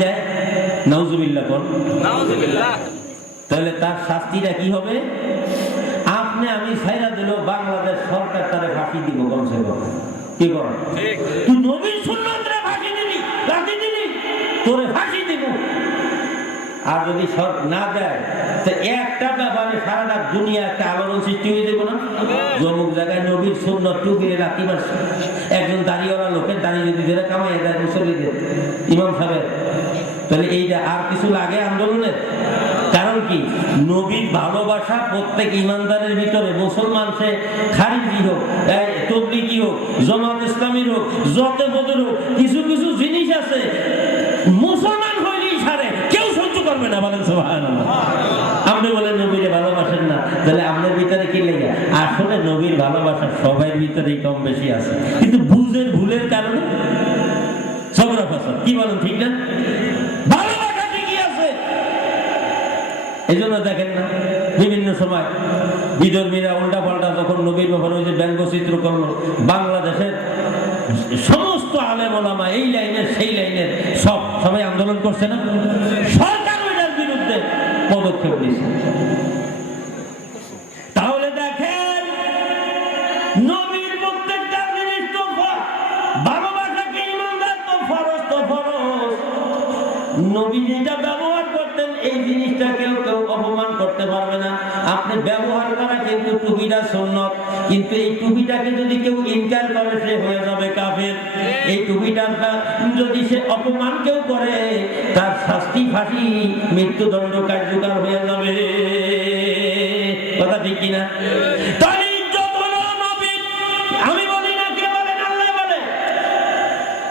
দেয়, নাউজুবিল্লাহ কোন, তাহলে তার শাস্তিটা কি হবে? আপনি আমি ছাইরা দিল, বাংলাদেশ সরকার তারে ফাঁসি দিব কমসে কম। কি কর, তুই নবীর সুন্নাতরে ফাঁসি দিলি, ফাঁসি দিলি, তোরে ফাঁসি দিব। আর যদি না দেয় তো একটা ব্যাপারে সারাটা দুনিয়া একটা আলোড়ন সৃষ্টি হয়ে যাবে না? জমুক জায়গায় নবীর সুন্নাত টুপি রাখি মাস একজন দাঁড়িয়েওয়ালা লোকের দাঁড়িয়ে যদি ধরে কামাই দেয় মুসল্লিদের, ইমাম সাহেব, তাহলে এইটা আর কিছু লাগে আন্দোলনের? কারণ কি, নবীর ভালোবাসা প্রত্যেক ইমানদারের ভিতরে, মুসলমান সে খারিজি হোক, তবলিগি হোক, জামাত ইসলামীর হোক, যত বদর হোক, কিছু কিছু জিনিস আছে মুসলমান হইলেই ছাড়ে, কেউ সহ্য করবে না। বলেন সুবহানাল্লাহ। আপনি বলেন নবীরে ভালোবাসেন না, তাহলে আপনার ভিতরে কি লেগে? আসলে নবীর ভালোবাসা সবার ভিতরেই কম বেশি আছে, কিন্তু বুঝের ভুলের কারণে ঝগড়া ফাসাদ। কি বলেন, ঠিক না? ভালোবাসা ঠিকই আছে। এই জন্য দেখেন না, বিভিন্ন সময় বিধর্মীরা উল্টা পাল্টা যখন নবীর ব্যাপারে ওই যে ব্যঙ্গচিত্র করলো, বাংলাদেশের সমস্ত আলেম ওলামা এই লাইনের সেই লাইনের সবাই আন্দোলন করছে না? সরকার ওইটার বিরুদ্ধে পদক্ষেপ নিয়েছে। তাহলে দেখেন, নবীর প্রত্যেকটা জিনিস তো ভালোবাসাকে ইমানদার তো ফরজ, তো ফরজ। নবী যেটা ব্যবহার করতেন এই জিনিসটা কেউ কেউ অপমান করতে পারবে না। আপনি ব্যবহার করা কিন্তু টুপিটা সুন্নাত, কিন্তু এই টুপিটাকে যদি কেউ ইনকার করে সে হয়ে যাবে কাফের। এই টুপিটাটা যদি সে অপমান কেউ করে তার শাস্তি, ফাঁসি, মৃত্যুদণ্ড কার্যকর হয়ে যাবে। কথা ঠিক কিনা? আমি বলি না, কে বলেন? আল্লাহ বলে,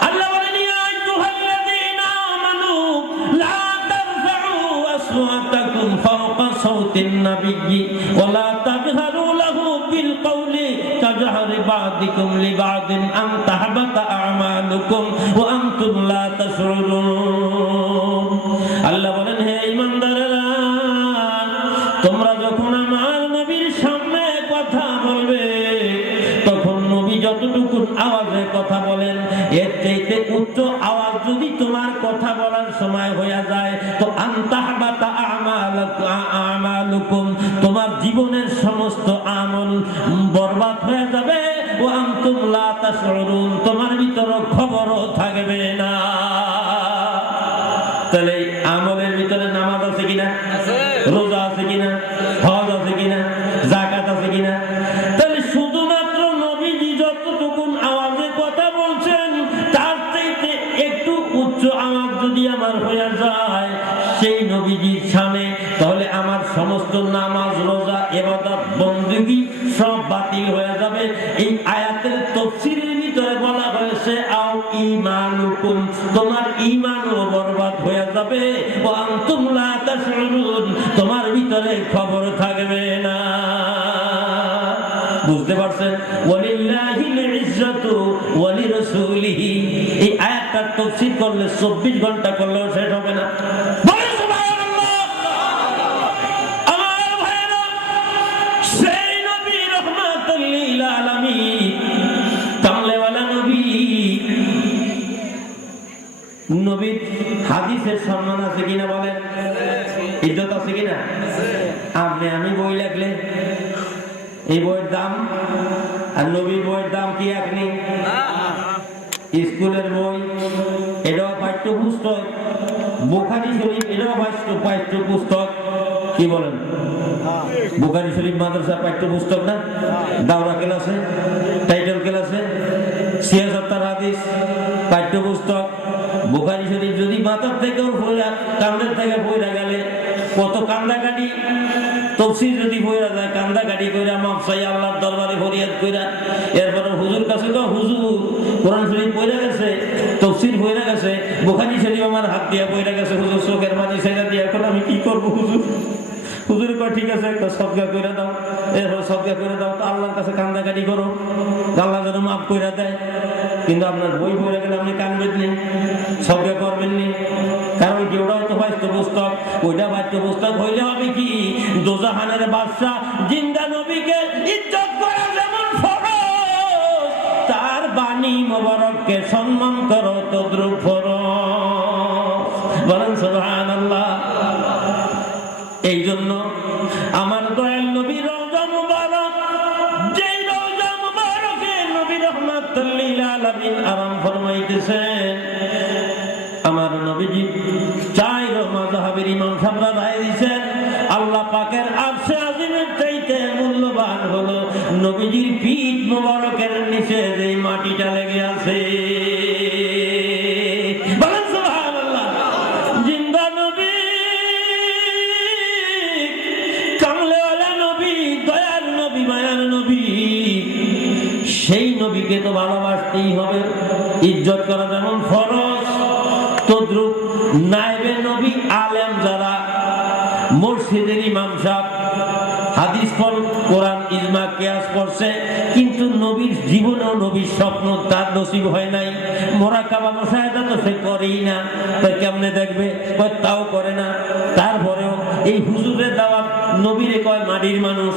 আল্লাহ বলেন, ইয়া আইয়ুহাল্লাযীনা আমানু লা তারফা'উ আসওয়াতাকুম ফাওকা সাওতিন নাবিয়্যি ওয়া লা তাজহারু লাহু বিল কওলি কাজহারি বা'দিকুম লিবা'দিন আন তাহবাতা আমালুকুম ওয়া আনতুম লা তাশউরুন। আল্লাহ বলেন, হে ঈমানদারেরা, তোমরা যখন আমার নবীর সামনে কথা বলবে তখন নবী যতটুকু আওয়াজে কথা বলেন এর চাইতে উচ্চ আওয়াজ যদি তোমার কথা বলার সময় হয়ে যায় তো আনতাহবাতা আমালুকুম, তোমার জীবনের সমস্ত আমল বরবাদ হয়ে যাবে। ওয়া আনতুম লা তাশউরুন, তোমার ভিতরে খবরও থাকবে না। তাহলে আমলের ভিতরে নামাজ আছে কিনা, রোজা আছে কিনা, হজ আছে কিনা, যাকাত আছে কিনা? তাহলে শুধুমাত্র নবীজি যতটুকু আওয়াজে কথা বলছেন তার চাইতে একটু উচ্চ আওয়াজ যদি আমার হয়ে যায় সেই নবীজির সামনে, তাহলে আমার সমস্ত নামাজ, রোজা, ইবাদত, বন্দেগী সব বাতিল হয়ে যাবে। এই আয়াতের তাফসীরের ভিতরে বলা হয়েছে আও ঈমানুকুম, তোমার ঈমানও বরবাদ হয়ে যাবে। ওয়া আনতুম লা তাশউরুন, তোমার ভিতরে খবর থাকবে না। বুঝতে পারছেন? ওয়ালিল্লাহিল ইজ্জাতু ওয়া লিরাসূলিহি, এই আয়াতটার তাফসীর করলে 24 ঘন্টা করলেও শেষ হবে না। বলেন সুবহানাল্লাহ। আমার ভাইরা, সেই নবী রাহমাতুল লিল আলামিন, কামলেওয়ালা নবী, নবীর হাদিসের সম্মান আছে কিনা বলেন? ইজ্জত আছে কিনা? আপনি আমি বই লাগলে এই বইয়ের দাম আর নবীর বইয়ের দাম কি এক নেই? স্কুলের বই এটাও পাঠ্যপুস্তক, বুখারী শরীফ এটাও পাঠ্যপুস্তক। কি বলেন? বুখারী শরীফ মাদ্রাসা পাঠ্যপুস্তক না? দাওরা ক্লাসে, টাইটেল ক্লাসে, সিয়াসাত্তার হাদিস পাঠ্যপুস্তক। বুখারী শরীফ যদি মাথার থেকেও কান্দের থেকে বইরা গেলে কত কান্দাকাটি, তাফসীর যদি বইরা যায় কান্দাকাটি কইরা মাপ চাই আল্লাহর দরবারে ফরিয়াদ কইরা, এরপর হুজুর কাছে তো হুজুর কোরআন শরীফ পড়ে গেছে, তাফসীর পড়ে গেছে, বুখারী শরীফ আমার হাত দিয়া পড়ে গেছে, হুজুর চোখের পানি ছেড়ে দিয়ে এখন আমি কি করব হুজুর? হুজুর কয় ঠিক আছে একটা সদকা করে দাও, এরপর সদকা করে দাও, তো আল্লাহর কাছে কান্দাকাটি করো, আল্লাহ যেন মাফ করে দেয়। কিন্তু আপনার বই পড়ে গেলে আপনি কানবেন নি, সদকা করবেন নি, কারণ কি ওটাও তো পাঠ্যপুস্তক। ওইটা পাঠ্যপুস্তক হইলে হবে কি, দোজাহানের বাদশা জিন্দা নবীকে ইজ্জত করা যেমন ফরজ, তার বাণী মোবারককে সম্মান করো তদ্রুপ ফরজ। বলেন সুবহানাল্লাহ। এই জন্য আমার দয়াল নবী রওজা মুবারক, যেই রওজা মুবারকে নবী রাহমাতুল লিল আলামিন আরাম ফরমাইতেছেন, আমার নবীজি চার মাযহাবের ইমাম সাহেবরা রায় দিয়েছেন আল্লাহ পাকের আরশে আজিমের চাইতে মূল্যবান হলো নবীজির পিঠ মুবারকের নিচে যে মাটিটা লেগে আছে। বলেন সুবহানাল্লাহ। জিন্দা নবী, কামলেওয়ালা নবী, দয়াল নবী, মায়ার নবী, সেই নবীকে তো ভালোবাসতেই হবে, ইজ্জত করা যেমন ফরজ, তদ্রুপ নায়েবে নবী আলেম যারা, মসজিদের ইমাম সাহেব হাদিস পড়, কোরআন ইজমা কিয়াস পড়ছে, কিন্তু নবীর জীবনেও নবীর স্বপ্ন তার নসিব হয় নাই, মুরাকাবা মুশাহাদা তো সে করেই না, তো কেমনে দেখবে, তাও করে না। তারপরেও এই হুজুরের দাওয়াত, নবীরে কয় মাটির মানুষ,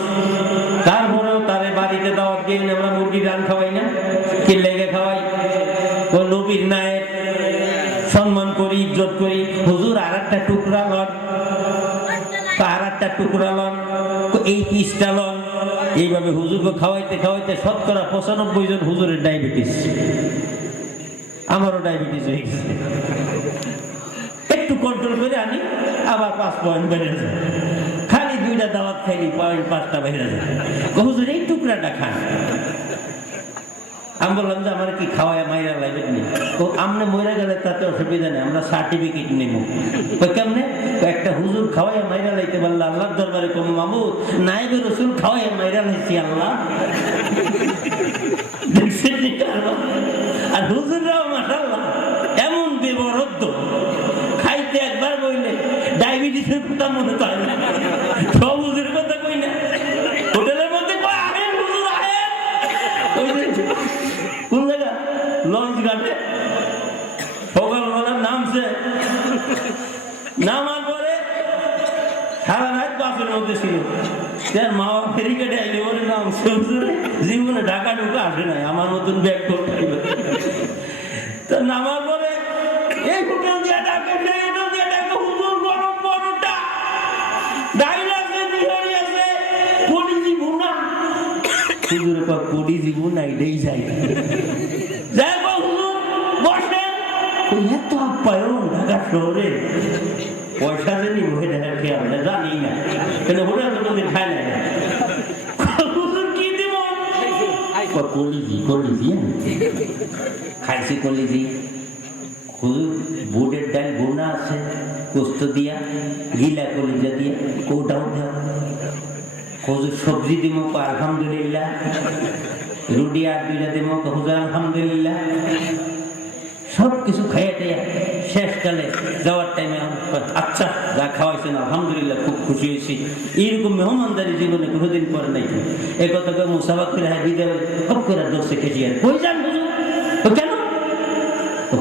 তারপরেও তারে বাড়িতে দাওয়াত দিয়ে আমরা মুরগির রান খাওয়াই না, কি লেগে খাওয়াই, ও নবীর নায়েব, সম্মান করি, ইজ্জত করি। হুজুর আর একটা টুকরা লন, আর একটা টুকরা লন, এই পিসটা লন, এইভাবে হুজুরকে খাওয়াইতে খাওয়াইতে ৯৫% জন হুজুরের ডায়াবেটিস। আমারও ডায়াবেটিস হয়ে গেছে, একটু কন্ট্রোল করে আনি, আবার 5 পয়েন্ট বেড়ে যায়। খালি 2টা দাওয়াত খাইনি, পয়েন্ট 5টা বেড়ে যায়। হুজুর এই টুকরাটা খান। আমি বললাম যে আমার কি খাওয়ায় মাইরা লাগবে নি? তো আমনে মরে গেলে তাতে অসুবিধা নেই, আমরা সার্টিফিকেট নেব। কেমনে? একটা হুজুর খাওয়ায় মাইরা লাইতে পারলে আল্লাহর দরবারে কম মাহমুদ নায়েবে রসুল খাওয়ায় মাইরা লাইছি আল্লাহ। আর হুজুররাও মাশাআল্লাহ এমন বেবরদ্দ, খাইতে একবার বইলে ডায়াবেটিসের কথা মনে করে না, সব হুজুরের কথা কই না, হোটেলের মধ্যে কয় আহেন হুজুর আহেন, কোন জায়গা লঞ্চ ঘাটে সকালবেলা নামছে, নামার পরে সারা রাত বাসের মধ্যে ছিল, তার মা বাবা ফেরি কেটে আইলে বলে নামছে, জীবনে ঢাকা ঢুকা আসে নাই, আমার মতন ব্যাগ করতে তো নামার পরে এই হোটেল দিয়ে ডাকে, সেই হোটেল দিয়ে ডাকে, হুজুর গরম পরোটা, ডাইল আছে, নিহারি আছে, কলিজি ভুনা। হুজুরের পর কলিজি ভুনা এটাই যাই, যাই হুজুর বসে, এত আপ্যায়ন ঢাকা শহরে, পয়সা যে নিব এটা খেয়াল না, জানি না, কিন্তু হোটেল তো কোনদিন খায় না। হুজুর কি দিব? কলিজি, কলিজি খাইছি, কলিজি। হুজুর বুটের ডাল ভুনা আছে, পোস্ত দিয়া, গিলা কলিজা দিয়া, ওটাও দাও। হুজুর সবজি দিব, আলহামদুলিল্লাহ। রুটি আর 2টা দিব, হুজুর আলহামদুলিল্লাহ। সব কিছু খাইয়া টাইয়া শেষকালে যাওয়ার টাইমে আচ্ছা যা খাওয়াইছেন আলহামদুলিল্লাহ, খুব খুশি হয়েছি। এইরকম মেহমানদারি জীবনে কোনোদিন করে নাই। এই কথা মুসাফা করে বিদায় খুব করে দোষে কেজিয়ার কই যান হুজুর, কেন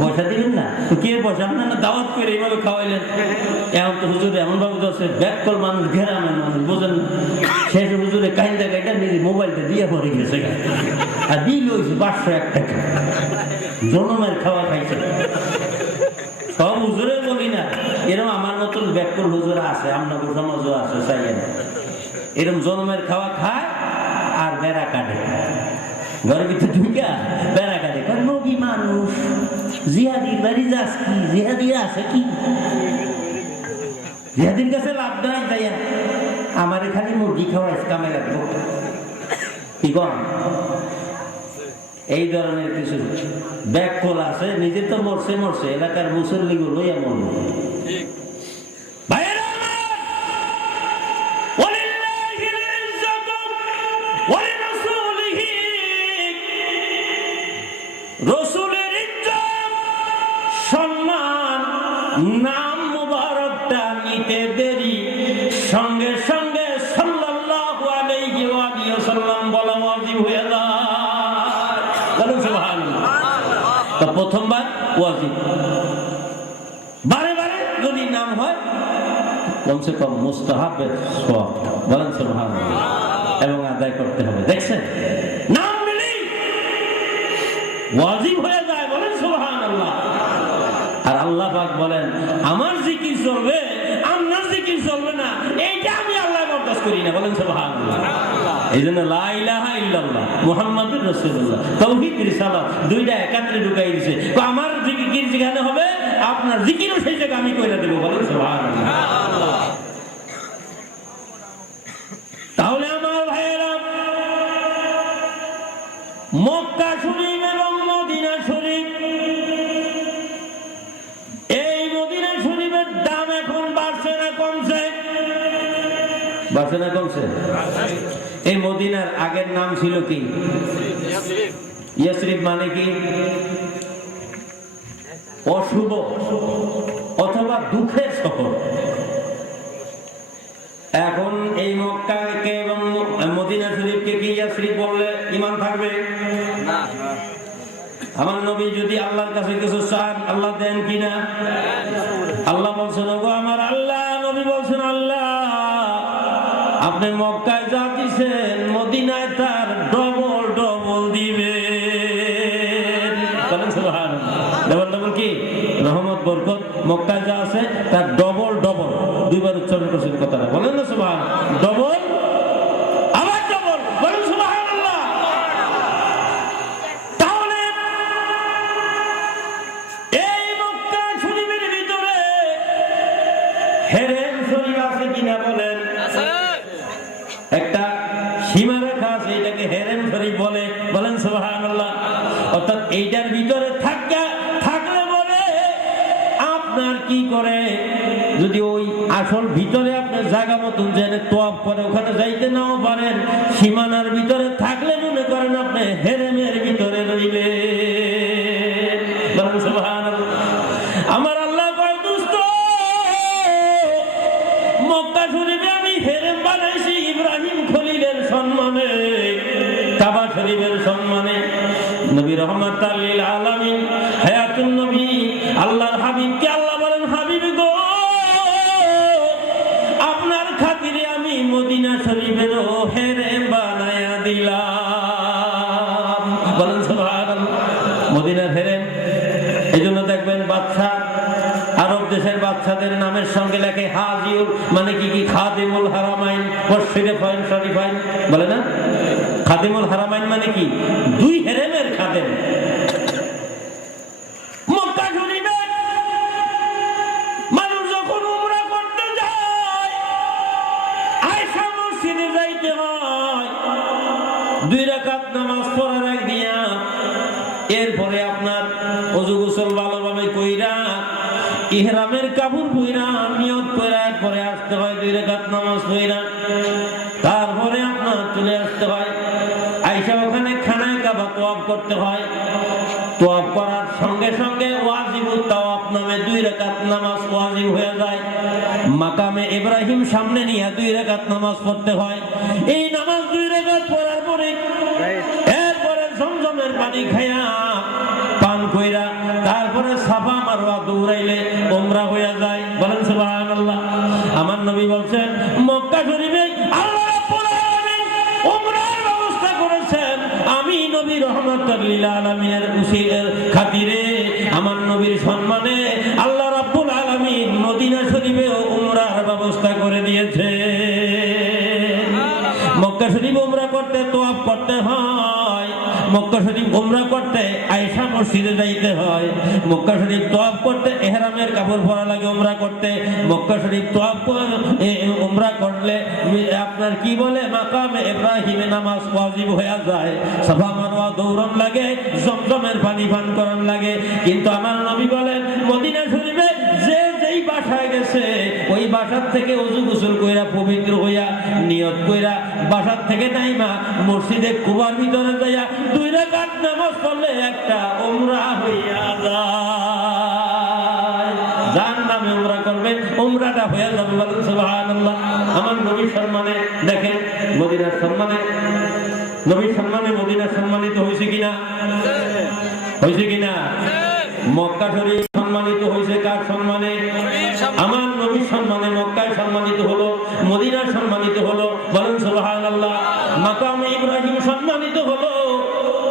পয়সা দিবেন না? কে পয়সা আপনার দাওয়াত করে এইভাবে খাওয়াইলেন? এখন তো হুজুর এমন ভাবে দোষে ব্যাক কল মানুষ, ঘেরামের মানুষ, বোঝেন না? শেষ হুজুরে কাহিন্দা গাইটা নিজে মোবাইলটা দিয়ে পরে গেছে, আর বিল হয়েছে 501 টাকা, জনমের খাওয়া খাইছে। সব হুজুরে বলি না, এরকম আমার মতন ব্যাকল হুজুর আছে, আপনার সমাজও আছে, চাইয়েন এরকম জনমের খাওয়া খায় আর বেড়া কাটে, ঘরের ভিতরে ঢুকা বেড়া কাটে। নবী মানুষ, জিহাদির বাড়ি যাস কি, জিহাদি আছে কি, জিহাদির কাছে লাভ দেয় যাইয়া আমার খালি মুরগি খাওয়া কামে রাখবো, কি কর? এই ধরনের কিছু ব্যাকল আছে, নিজে তো মরছে মরছে, এলাকার মুসল্লি গুলো এমন। রসুলের ইজ্জত সম্মান নাম মুবারকটা নিতে দেরি, সঙ্গে সঙ্গে সাল্লাল্লাহু আলাইহি ওয়া সাল্লাম বলা ওয়াজিব হয়ে যায়। সুবহানাল্লাহ। তো প্রথমবার ওয়াজিব, বারে বারে যদি নাম হয় কমসে কম মুস্তাহাবের সওয়াব, বলেন সুবহানাল্লাহ, এবং আদায় করতে হবে। দেখছেন নাম নিলেই ওয়াজিব হয়ে যায়, বলেন সুবহানাল্লাহ। আর আল্লাহ পাক বলেন আমার জিকির চলবে, আপনার জিকির চলবে না, এইটা আমি আল্লাহ বরদাস্ত করি না। বলেন সুবহানাল্লাহ। এই জন্য লা ইলাহা ইল্লাল্লাহ মুহাম্মাদুর রাসূলুল্লাহ তাওহীদ রিসালাত দুইটা একাত্রে ঢুকাই দিয়েছে। তো আমার জিকির যেখানে হবে আপনার জিকিরও সেই জায়গায় আমি কইরা দেব। বলেন সুবহানাল্লাহ। তাহলে আমার ভাইয়েরা, মক্কা শরীফ এবং মদিনা শরীফ, এই মদিনা শরীফের দাম এখন বাড়ছে না কমছে? বাড়ছে না কমছে? এই মদিনার আগের নাম ছিল কি? ইয়াসরিব মানে কি? অশুভ অথবা দুঃখের শহর। এখন এই মক্কাকে এবং মদিনা শরীফকে কি ইয়াসরিব বললে ঈমান থাকবে না? আমার নবী যদি আল্লাহর কাছে কিছু চান, আল্লাহ দেন কিনা? আল্লাহ বলছেন, ওগো আমার আল্লাহ, নবী বলছেন, আল্লাহ আপনি মক্কায় যা দিছেন মদিনায় তার ডবল ডবল দিবেন। বলেন সুবহানাল্লাহ। ডবল ডবল কি? রহমত বরকত। মক্কায় যা আছে তার ডবল ডবল। দুইবার উচ্চারণ করছেন কথাটা, বলেন না সুবহানাল্লাহ। ডবল আবার ডবল, বলেন সুবহানাল্লাহ। তাহলে এই মক্কা শরীফের ভিতরে হেরেম শরীফ আছে কিনা বলেন? একটা সীমারেখা আছে, এটাকে হেরেম শরীফ বলে। বলেন সুবহানাল্লাহ। অর্থাৎ এইটার ভিতরে থাকলে বলে আপনার কি করে, যদি ওই আসল ভিতরে আপনি জায়গা মতন জেনে তোয়াব করে ওখানে যাইতে নাও পারেন, সীমানার ভিতরে থাকলে মনে করেন আপনি হেরেমের ভিতরে রইলেন। বলেন সুবহানাল্লাহ। আমার আল্লাহ কয়, দোস্ত মক্কা শরীফে আমি হেরেম বানাইছি ইব্রাহিম খলিলের সম্মানে, কাবা শরীফের সম্মানে। নবী রহমাতাল লিল আলামিন হায়াতুন নবী আল্লাহর হাবিবকে আল্লাহ বলেন, হাবিব গো আপনার খাতিরে আমি মদিনা শরীফেরও হেরেম বানায়া দিলাম। বলেন সুবহানাল্লাহ। মদিনার হেরেম। এইজন্য দেখবেন বাদশা আরব দেশের বাচ্চাদের নামের সঙ্গে লেখে হাজিউল, মানে কি কি? খাদিমুল হারামাইন ওয়াশরিফাইন শরীফাইন। বলে না? খাদিমুল হারামাইন মানে কি? দুই হেরেমের খাদেম। মক্কা শরীফে মানুষ যখন উমরা করতে যায়, আয়েশা মসজিদে যাইতে হয়, 2 রাকাত নামাজ পড়ার আগে দিয়া, এরপরে আপনার ওযু গোসল ভালোভাবে কইরা ইহরামের কাপড় পইরা নিয়ত কইরা পরে আসতে হয়, 2 রাকাত নামাজ পড়া, তারপরে আপনার চলে আসতে হয়। আয়েশা ওখানে খানায় কাবা তওয়াফ করতে হয়। তওয়াফ করার সঙ্গে সঙ্গে ওয়াজিবুত তাওয়াফ নামে 2 রাকাত নামাজ ওয়াজিব হয়ে যায়। মাকামে ইব্রাহিম সামনে নিয়ে 2 রাকাত নামাজ পড়তে হয়। এই নামাজ 2 রাকাত পড়ার পরে এরপরে জমজমের পানি খায়া পান কইরা তারপরে সাফা মারওয়া দৌড়াইলে উমরা হয়ে যায়। বলেন সুবহানাল্লাহ। আমার নবী বলছেন, মক্কা শরীফে আল্লাহ রাব্বুল আলামিন উমরার ব্যবস্থা করেছেন। আমি নবী রহমাতুল লিল আলামিনের উসিলার খাতিরে, আমার নবীর সম্মানে আল্লাহ রাব্বুল আলামিন মদিনা শরীফে উমরার ব্যবস্থা করে দিয়েছে। মক্কা শরীফ উমরা করতে তওয়াফ করতে হয়। মক্কা শরীফ উমরা করতে আয়েশা মসজিদে যাইতে হয়। মক্কা শরীফ তওয়াফ করতে ইহরামের কাপড় পরা লাগে উমরা করতে। মক্কা শরীফ তওয়াফ উমরা করলে আপনার কি বলে মাকামে ইব্রাহিমে নামাজ ওয়াজিব হয়ে যায়। সাফা মারওয়া দৌড়ন লাগে, জমজমের পানি পান করান লাগে। কিন্তু আমার নবী বলেন, মদিনা শরীফে যে যেই বাসায় গেছে ওই বাসার থেকে ওযু গোসল কইরা পবিত্র হইয়া নিয়ত কইরা বাসার থেকে নাইমা মসজিদে কুবার ভিতরে যাইয়া 2 রাকাত নামাজ পড়লে একটা উমরা হইয়া যায়। যার নামে উমরা করবে উমরাটা হয়ে যাবে। বলেন সুবহানাল্লাহ। আমার নবীর সম্মানে দেখেন, মদিনার সম্মানে, নবীর সম্মানে মদিনা সম্মানিত হয়েছে কিনা? হয়েছে কিনা? মক্কা শরীফ সম্মানিত হয়েছে কার সম্মানে? আমার নবীর সম্মানে মক্কায় সম্মানিত হলো, মদিনা সম্মানিত হলো। বলেন সুবহানাল্লাহ। মাকামে ইব্রাহিম সম্মানিত হলো,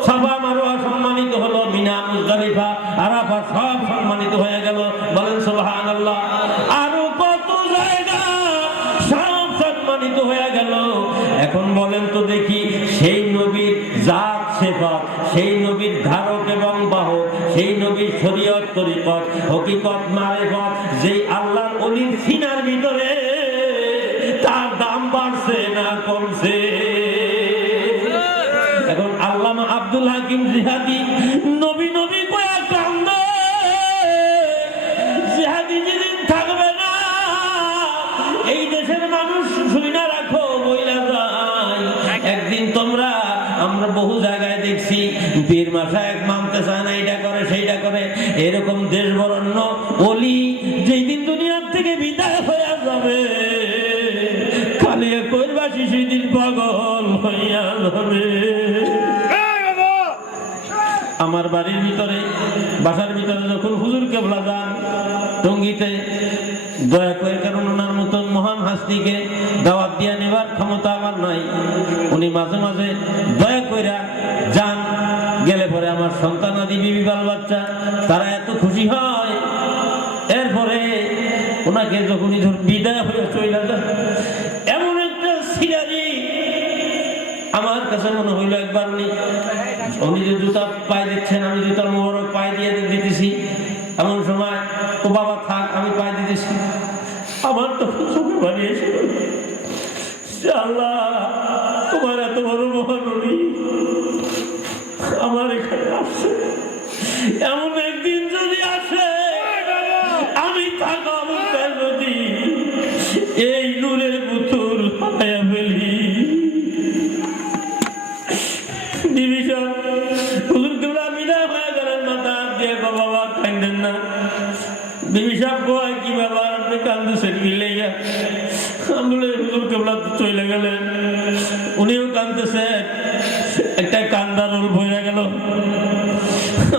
সাফা মারওয়া সম্মানিত হলো, মিনা মুজদালিফা আরাফা সব সম্মানিত হয়ে গেল। বলেন সুবহানাল্লাহ। আর এখন বলেন তো দেখি, সেই নবীর জাত সিফাত, সেই নবীর ধারক এবং বাহক, সেই নবীর শরীয়ত তরিকত হকিকত মারিফত যেই আল্লাহর ওলির সিনার ভিতরে, তার দাম বাড়ছে না কমছে? এখন আল্লামা আব্দুল হাকিম জিহাদি নবী নবী কয়া কান্দে, জিহাদি যেদিন থাকবে না এই দেশের মানুষ শুনি না রাখো বইলা যায়। একদিন তোমরা, আমরা বহু জায়গায় দেখছি পীর মাশায়েখ মানতে চায় না, এইটা করে সেইটা করে, এরকম দেশ বরণ্য ওলি যেই দিন দুনিয়ার থেকে বিদায় হয়ে যাবে, খালি কইবাসী সেই দিন পাগল হইয়া যাবে। আমার বাড়ির ভিতরে, বাসার ভিতরে যখন হুজুর কেবলা যান টঙ্গীতে, দয়া করে, কারণ ওনার মতন মহান হাস্তিকে দাওয়াত দিয়া নেবার ক্ষমতা আমার নাই, উনি মাঝে মাঝে দয়া কইরা যান, গেলে পরে আমার সন্তানাদি বিবি বাল বাচ্চা তারা এত খুশি হয়। এরপরে ওনাকে যখন বিদায় হয়ে চলে যান, এমন একটা সিনারি আমার কাছে মনে হইল একবার উনি যে জুতা পায়ে দিচ্ছেন, আমি জুতার মোবারক পায়ে দিয়ে দিতেছি, এমন সময় ও বাবা থাক আমি পায়ে দিতেছি, আমার তখন চোখে পানি এসে, আল্লাহ তোমার এত বড় মহানবী আমার এখানে আসছে, এমন একদিন যদি আসে আমি থাকা অবস্থায় যদি এই নূরের পুতুল হারাইয়া ফেলি। উনিও কান্দতেছে, একটা কান্দার রোল বইরা গেল।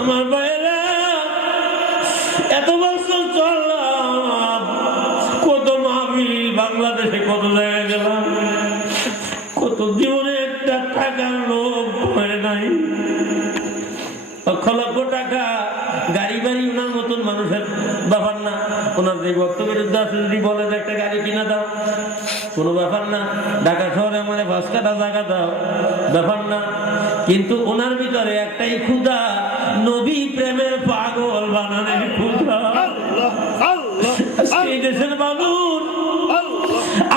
আমার ভাইয়েরা এত বছর চললাম, কত মাহফিল বাংলাদেশে, কত জায়গায় গেলাম, কত জীবনে একটা টাকার লোভ হয় নাই, লক্ষ লক্ষ টাকা গাড়ি বাড়ি ওনার মতন মানুষের ব্যাপার না। ওনার যে বক্তব্য বিরুদ্ধে আছে যদি বলে যে একটা গাড়ি কিনে দাও, কোনো ব্যাপার না। ঢাকা শহরে মানে 5 কাঠা জায়গা দাও, ব্যাপার না। কিন্তু ওনার ভিতরে একটাই ক্ষুধা, নবী প্রেমের পাগল বানানোর ক্ষুধা। এই দেশের মানুষ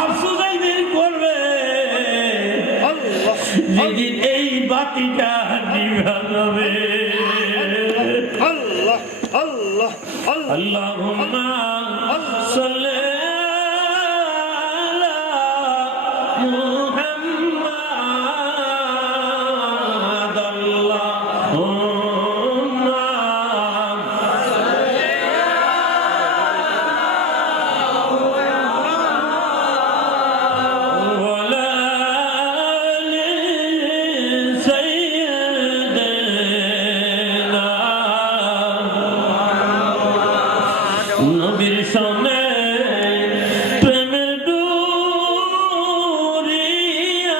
আফসোস বের করবে যেদিন এই বাতিটা নিভা যাবে। আল্লাহুম্মা সাল্লি আলা মুহাম্মাদ, আল্লাহুম্মা সাল্লি আলা নবীর সামনে প্রেমের ডোরি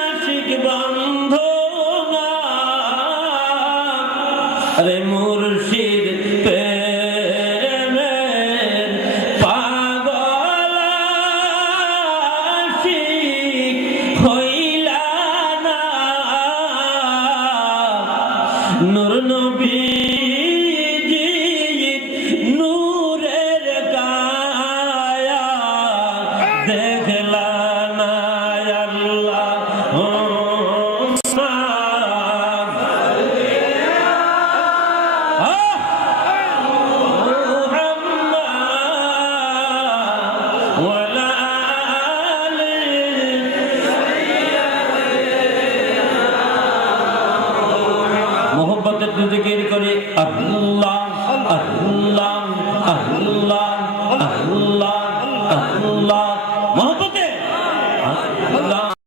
আশিক বান্ধনা, আরে মুর্শিদ প্রেমের পাগল আশিক হইলা না, নূর নবী দেখে